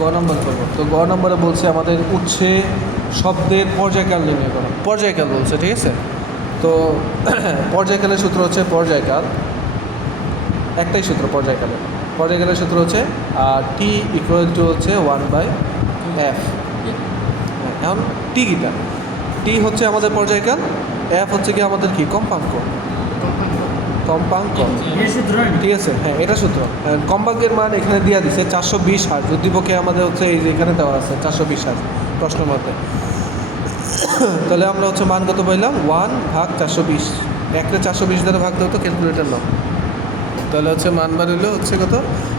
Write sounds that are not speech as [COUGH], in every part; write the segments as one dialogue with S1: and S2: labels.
S1: গ নম্বর করব। তো গ নম্বরে বলছে আমাদের উচ্ছে শব্দের পর্যায়কাল নির্ণয় করো। পর্যায়কাল বলছে, ঠিক আছে? তো [CLEARS THROAT] পর্যায়কালের সূত্র হচ্ছে পর্যায়কাল। একটাই সূত্র পর্যায়কালের পর্যায়কালের সূত্র হচ্ছে, আর টি ইকুয়াল টু হচ্ছে ওয়ান বাই এফ এখন টি কিটা? টি হচ্ছে আমাদের পর্যায়কাল এফ হচ্ছে কি আমাদের কি? কম্পাঙ্ক। কম্পাঙ্ক। ঠিক আছে হ্যাঁ এটা সূত্র। কম্পাঙ্কের মান এখানে দিয়ে দিছে চারশো বিশ হার। উদ্দীপকে আমাদের হচ্ছে এই যে এখানে দেওয়া আছে চারশো বিশ হার প্রশ্নের মধ্যে তাহলে আমরা হচ্ছে মান কত পাইলাম? ওয়ান ভাগ চারশো বিশ। একটা চারশো বিশ দ্বারা ভাগ দেওয়া তো ক্যালকুলেটার নাও। তাহলে হচ্ছে মান বার হইল হচ্ছে কত?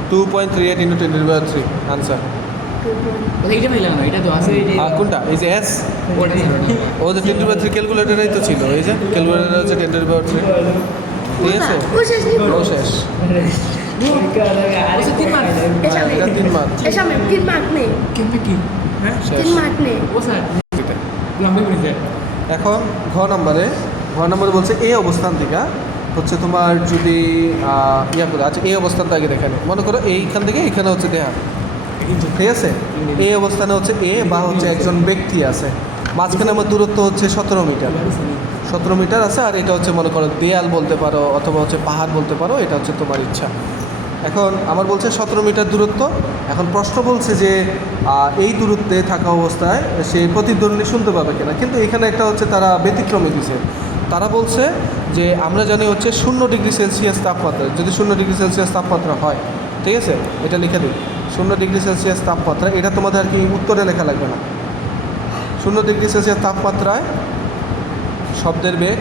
S1: Two point three eight into ten by three answer কোনটা? এই যে এস ও যে টেন বাই থ্রি ক্যালকুলেটারই তো ছিল এই যে ক্যালকুলেটার হচ্ছে টেন বাই থ্রি
S2: ও শেষ
S3: তিন মার্ক
S1: তিন মার্ক
S2: তিন মার্ক নেই তিন মার্ক নেই
S1: এখন ঘ নম্বরে ঘ নম্বরে বলছে এই অবস্থান থেকে হচ্ছে তোমার যদি ইয়া করে আচ্ছা এই অবস্থানটা আগে দেখানে মনে করো এইখান থেকে এখানে হচ্ছে দেহা ঠিক আছে এই অবস্থানে হচ্ছে এ বা হচ্ছে একজন ব্যক্তি আছে মাঝখানে আমার দূরত্ব হচ্ছে সতেরো মিটার সতেরো মিটার আছে, আর এটা হচ্ছে মনে করো দেয়াল বলতে পারো, অথবা হচ্ছে পাহাড় বলতে পারো, এটা হচ্ছে তোমার ইচ্ছা। এখন আমার বলছে সতেরো মিটার দূরত্ব। এখন প্রশ্ন বলছে যে এই দূরত্বে থাকা অবস্থায় সে প্রতিদ্বন্দ্বী শুনতে পাবে কিনা? কিন্তু এখানে একটা হচ্ছে তারা ব্যতিক্রমী দিছে। তারা বলছে যে, আমরা জানি হচ্ছে শূন্য ডিগ্রি সেলসিয়াস তাপমাত্রা, যদি শূন্য ডিগ্রি সেলসিয়াস তাপমাত্রা হয়, ঠিক আছে? এটা লিখে দিই। শূন্য ডিগ্রি সেলসিয়াস তাপমাত্রা, এটা তোমাদের আর কি উত্তরে লেখা লাগবে না। শূন্য ডিগ্রি সেলসিয়াস তাপমাত্রায় শব্দের বেগ।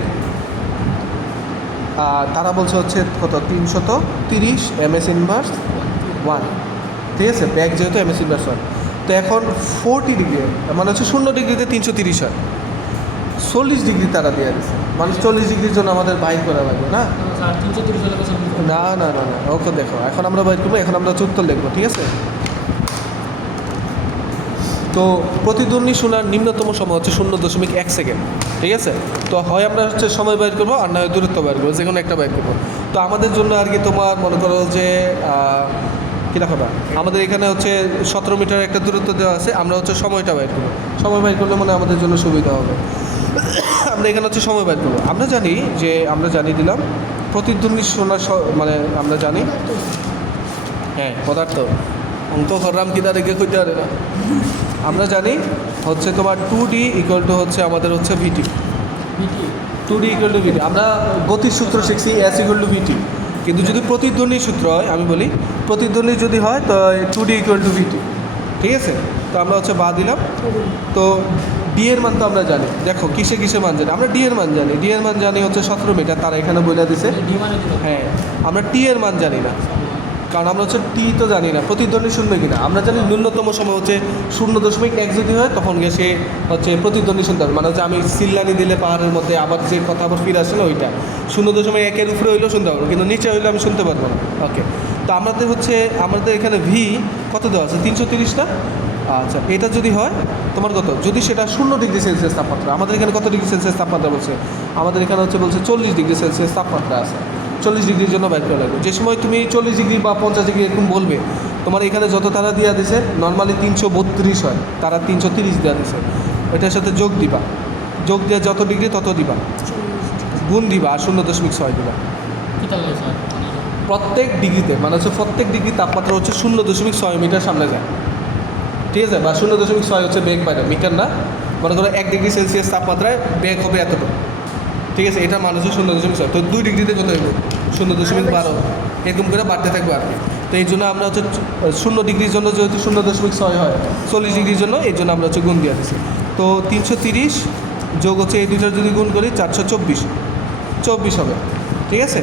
S1: আর তারা বলছে হচ্ছে কত? তিনশত তিরিশ এম এস ইনভার্স ওয়ান ঠিক আছে? ব্যাগ যেহেতু এম এস ইনভার্স ওয়ান তো এখন ফোরটি ডিগ্রি মানে হচ্ছে শূন্য ডিগ্রিতে তিনশো তিরিশ হয়। চল্লিশ ডিগ্রি তারা দিয়ে দিচ্ছে মানে চল্লিশ ডিগ্রির জন্য আমাদের বাইর করা লাগবে না?
S3: কত
S1: না না না না। ওকে দেখো। এখন আমরা বাইর করব এখন আমরা হচ্ছে উত্তর লিখব ঠিক আছে? তো প্রতিদ্বন্দ্বী শোনার নিম্নতম সময় হচ্ছে শূন্য দশমিক এক সেকেন্ড, ঠিক আছে? তো হয় আমরা হচ্ছে সময় বাইর করব আর না হয় দূরত্ব বাইর করব, যে কোনো একটা বাইর করব। তো আমাদের জন্য আর কি তোমার মনে করো যে কী রাখো আমাদের এখানে হচ্ছে সতেরো মিটার একটা দূরত্ব দেওয়া আছে, আমরা হচ্ছে সময়টা বাইর করব। সময় বাইর করলে মানে আমাদের জন্য সুবিধা হবে। আমরা এখানে হচ্ছে সময় বাইর করব। আমরা জানি যে, আমরা জানিয়ে দিলাম, প্রতিদ্বন্দ্বী শোনার মানে আমরা জানি হ্যাঁ পদার্থ। অঙ্ক করলাম কি তাদেরকে কইতে পারে না। আমরা জানি হচ্ছে তোমার টু ডি ইকুয়াল টু হচ্ছে আমাদের হচ্ছে VT two D equal to VT আমরা গতির সূত্র শিখছি এস ইকুয়াল টু ভিটি কিন্তু যদি প্রতিদ্বন্দ্বী সূত্র হয় আমি বলি প্রতিদ্বন্দ্বী যদি হয় তো two D equal to VT ঠিক আছে? তো আমরা হচ্ছে বা দিলাম। তো ডি এর মান তো আমরা জানি। দেখো কিসে কিসে মান জানি? আমরা ডি এর মান জানি। ডি এর মান জানি হচ্ছে সতেরো মিটার তারা এখানে বলে দিছে।
S3: ডি মানে
S1: হ্যাঁ আমরা টি এর মান জানি না। কারণ আমরা হচ্ছে টি তো জানি না, প্রতিদ্বন্দ্বী শুনবে কিনা। আমরা জানি ন্যূনতম সময় হচ্ছে শূন্য দশমিক এক যদি হয়, তখন গিয়ে সে হচ্ছে প্রতিদ্বন্দ্বী শুনতে হবে। মানে হচ্ছে আমি সিল্লানি দিলে পাহাড়ের মধ্যে আবার যে কথা আবার ফিরে আসে না, ওইটা। শূন্য দশমিক একের উপরে হইলেও শুনতে পারব কিন্তু নিচে হইলে আমি শুনতে পারব না। ওকে তো আমাদের হচ্ছে, আমাদের এখানে ভি কত দেওয়া আছে? তিনশো তিরিশটা? আচ্ছা এটা যদি হয়, তোমার কত? যদি সেটা শূন্য ডিগ্রি সেলসিয়াস তাপমাত্রা, আমাদের এখানে কত ডিগ্রি সেলসিয়াস তাপমাত্রা বলছে? আমাদের এখানে হচ্ছে বলছে চল্লিশ ডিগ্রি সেলসিয়াস তাপমাত্রা আছে। চল্লিশ ডিগ্রির জন্য বাইর করা লাগবে। যে সময় তুমি চল্লিশ ডিগ্রি বা পঞ্চাশ ডিগ্রি এরকম বলবে, তোমার এখানে যত তারা দিয়া দিছে নর্মালি তিনশো বত্রিশ হয়, তারা তিনশো তিরিশ দেওয়া দিছে। এটার সাথে যোগ দিবা। যোগ দিয়ে যত ডিগ্রি, তত দিবা। গুণ দিবা, আর শূন্য দশমিক ছয় দিবা। প্রত্যেক ডিগ্রিতে মানে হচ্ছে প্রত্যেক ডিগ্রি তাপমাত্রা হচ্ছে শূন্য দশমিক ছয় মিটার সামনে যায়। ঠিক আছে? বা শূন্য দশমিক ছয় হচ্ছে বেগ না মিটার না? মনে করো এক ডিগ্রি সেলসিয়াস তাপমাত্রায় বেগ হবে এতটুকু। ঠিক আছে এটা মানুষের শূন্য দশমিক ছয়। তো দুই ডিগ্রিতে কত হইব? শূন্য দশমিক বারো। এরকম করে বাড়তে থাকবে আর কি। তো এই জন্য আমরা হচ্ছে শূন্য ডিগ্রির জন্য যেহেতু শূন্য দশমিক ছয় হয় চল্লিশ ডিগ্রির জন্য এই জন্য আমরা হচ্ছে গুণ দিয়ে দিচ্ছি তো তিনশো তিরিশ যোগ হচ্ছে এই দুইটার যদি গুণ করি চারশো চব্বিশ। চব্বিশ হবে। ঠিক আছে?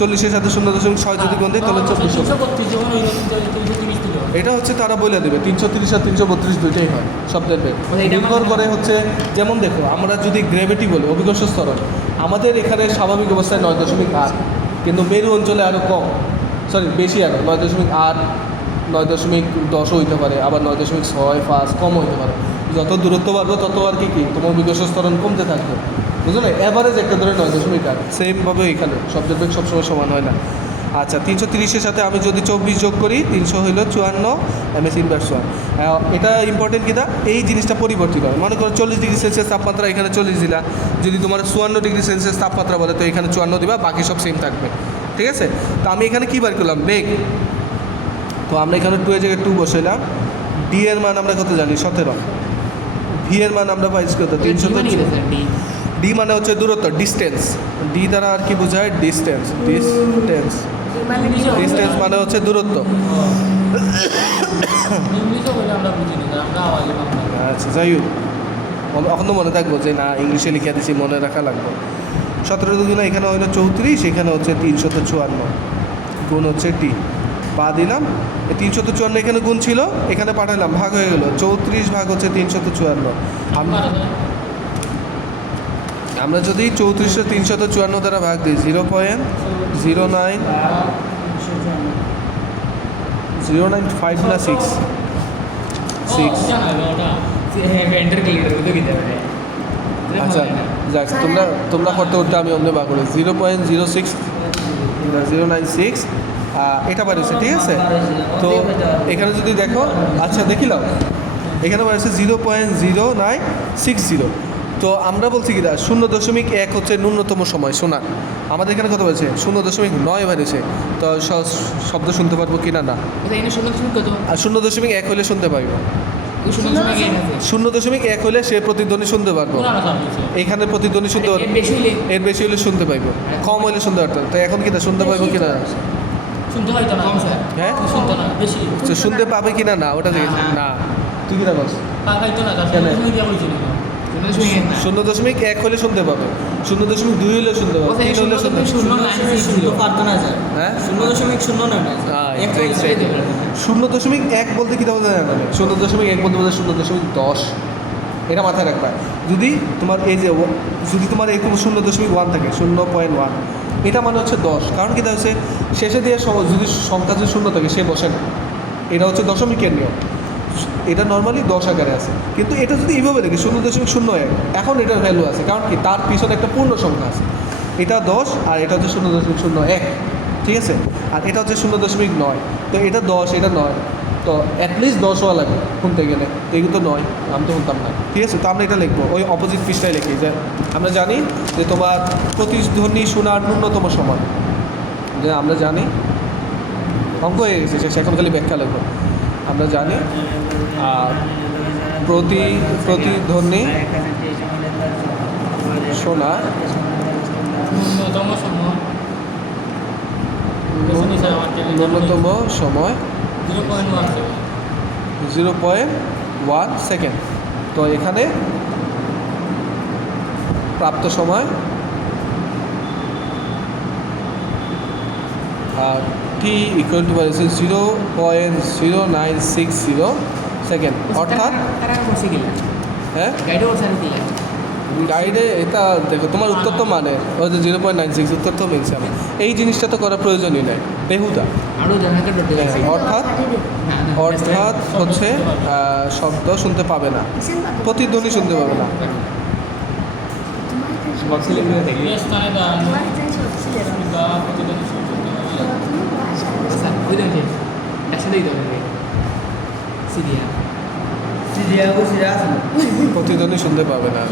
S1: চল্লিশের সাথে শূন্য দশমিক ছয় যদি গুণ দিই তাহলে চব্বিশ হবে।
S3: তিনশো বত্রিশ যখন হইল তিনশো তিরিশ দিল
S1: এটা হচ্ছে তারা বলে দেবে তিনশো তিরিশ আর তিনশো বত্রিশ দুইটাই হয় শব্দের বেগ
S3: মানে
S1: নির্ভর করে হচ্ছে যেমন দেখো আমরা যদি গ্র্যাভিটি বলি অভিকর্ষ স্তরণ আমাদের এখানে স্বাভাবিক অবস্থায় নয় দশমিক আট কিন্তু মেরু অঞ্চলে আরও কম। সরি বেশি আরও নয় দশমিক আট নয় দশমিক দশও হইতে পারে আবার নয় দশমিক ছয় পাঁচ কম হইতে পারে। যত দূরত্ব বাড়বে তত আর কি কি তোমার অভিকর্ষ স্তরণ কমতে থাকবে। বুঝলে? এভারেজ একটা ধরে নয় দশমিক আট সেমভাবে এখানে শব্দের বেগ সবসময় সমান হয় না। আচ্ছা তিনশো তিরিশের সাথে আমি যদি চব্বিশ যোগ করি তিনশো হইল চুয়ান্ন এম এস ইনভার্স ওয়ান এটা ইম্পর্টেন্ট কিনা এই জিনিসটা পরিবর্তিত হয়। মনে করো চল্লিশ ডিগ্রি সেলসিয়াস তাপমাত্রা এখানে চল্লিশ দিলা। যদি তোমার চুয়ান্ন ডিগ্রি সেলসিয়াস তাপমাত্রা বলে তো এখানে চুয়ান্ন দিবা বাকি সব সেম থাকবে। ঠিক আছে? তো আমি এখানে কী বার করলাম? বেগ তো আমরা এখানে টু এর জায়গায় টু বসাইলাম। ডি এর মান আমরা কত জানি? সতেরো। ভি এর মান আমরা পাইছি কত? তিনশো ডি মানে হচ্ছে দূরত্ব ডিস্টেন্স ডি দ্বারা আর কি বোঝায়? ডিস্টেন্স ডিস্টেন্স ডিস্টেন্স মানে হচ্ছে দূরত্ব। আচ্ছা যাই হোক। মনে- এখন মনে থাকব যে না, ইংলিশে লিখে দিছি, মনে রাখা লাগবে। সতেরো দুগুণা এখানে হলো চৌত্রিশ, এখানে হচ্ছে তিনশত চুয়ান্ন। গুণ হচ্ছে টি পা দিলাম তিনশত চুয়ান্ন এখানে গুণ ছিল, এখানে পাঠালাম, ভাগ হয়ে গেল। চৌত্রিশ ভাগ হচ্ছে তিনশত চুয়ান্ন। আমরা যদি চৌত্রিশশো তিনশত চুয়ান্ন দ্বারা ভাগ দিই zero point zero nine zero nine five না সিক্স সিক্স আচ্ছা যাক, তোমরা তোমরা করতে করতে আমি অন্য বা করি। Zero point zero six zero nine six এটা বাড়িয়েছে ঠিক আছে? তো এখানে যদি দেখো আচ্ছা দেখিলাম। এখানে বাড়িয়েছে zero point zero nine six zero তো আমরা বলছি কি দা শূন্য দশমিক এক হচ্ছে ন্যূনতম সময় শোনা আমাদের এখানে কত বলেছে শূন্য দশমিক নয় বাড়িয়েছে তো শব্দ শুনতে পারব কিনা না? আর শূন্য দশমিক এক হলে শুনতে পারব। শূন্য দশমিক এক হলে সে প্রতিধ্বনি শুনতে পারব। এখানে প্রতিধ্বনি শুনতে পারব। এর বেশি হলে শুনতে পাইবো। কম হলে শুনতে পারতো। তো এখন কি তা শুনতে পাইবো কিনা?
S3: শুনতে না?
S2: কম স্যার।
S1: হ্যাঁ?
S3: শুনতো না বেশি
S1: তো শুনতে পাবে কিনা না? ওটা দেখেছি
S2: না,
S1: না। তুই কিনা বলছ
S3: না
S1: কেন? শূন্য দশমিক এক হলে শুনতে পাবে। শূন্য দশমিক দুই হলে শুনতে পাবে। তিন হলে শুনতে হ্যাঁ?
S2: শূন্য দশমিক শূন্য
S1: হ্যাঁ। শূন্য দশমিক এক বলতে কী বোঝা জানা শূন্য দশমিক এক বলতে বোঝায় শূন্য দশমিক দশ। এটা মাথায় রাখবা। যদি তোমার এই যে ও- যদি তোমার এরকম শূন্য দশমিক ওয়ান থাকে শূন্য পয়েন্ট ওয়ান এটা মানে হচ্ছে দশ। কারণ কি তা হচ্ছে শেষে দিয়ে যদি সংখ্যা যদি শূন্য থাকে সে বসে না। এটা হচ্ছে দশমিকের নিয়ম। এটা নর্মালি দশ আকারে আছে। কিন্তু এটা যদি এইভাবে দেখি, শূন্য দশমিক শূন্য এক, এখন এটার ভ্যালু আছে। কারণ কি? তার পিছনে একটা পূর্ণ সংখ্যা আছে। এটা দশ আর এটা হচ্ছে শূন্য দশমিক শূন্য এক। ঠিক আছে? আর এটা হচ্ছে শূন্য দশমিক নয়। তো এটা দশ, এটা নয়। তো অ্যাটলিস্ট দশ হওয়া লাগবে শুনতে গেলে। তো এগুলো তো নয় আমি তো শুনতাম না। ঠিক আছে? তো আমরা এটা লিখব। ওই অপোজিট পৃষ্ঠায় লিখি যে, আমরা জানি যে তোমার প্রতিধ্বনি শোনার ন্যূনতম সমান। যে আমরা জানি, অঙ্ক হয়ে গেছে, শেষ। এখন খালি ব্যাখ্যা লিখব আমরা জানি আর প্রতি প্রতিধ্বনি শোনা
S3: ন্যূনতম সময়। Zero point one
S1: second. তো এখানে প্রাপ্ত সময় টি ইকুয়াল টু বাড়ছে zero point zero nine six zero second অর্থাৎ হ্যাঁ?
S2: গাইডে
S1: এটা দেখো তোমার উত্তর তো মানে ওই যে জিরো পয়েন্ট নাইন সিক্স উত্তর তো মিলছে আমার। এই জিনিসটা তো করার প্রয়োজনই নাই বেহুদা।
S2: গেছে
S1: হ্যাঁ, অর্থাৎ অর্থাৎ হচ্ছে শব্দ শুনতে পাবে না। প্রতিধ্বনি শুনতে পাবে না।
S2: বক্সে দেখে একসাথেই দেবে সিরিয়া সিরিয়া ও সিরিয়া আছে
S1: শুনতে পাবে না।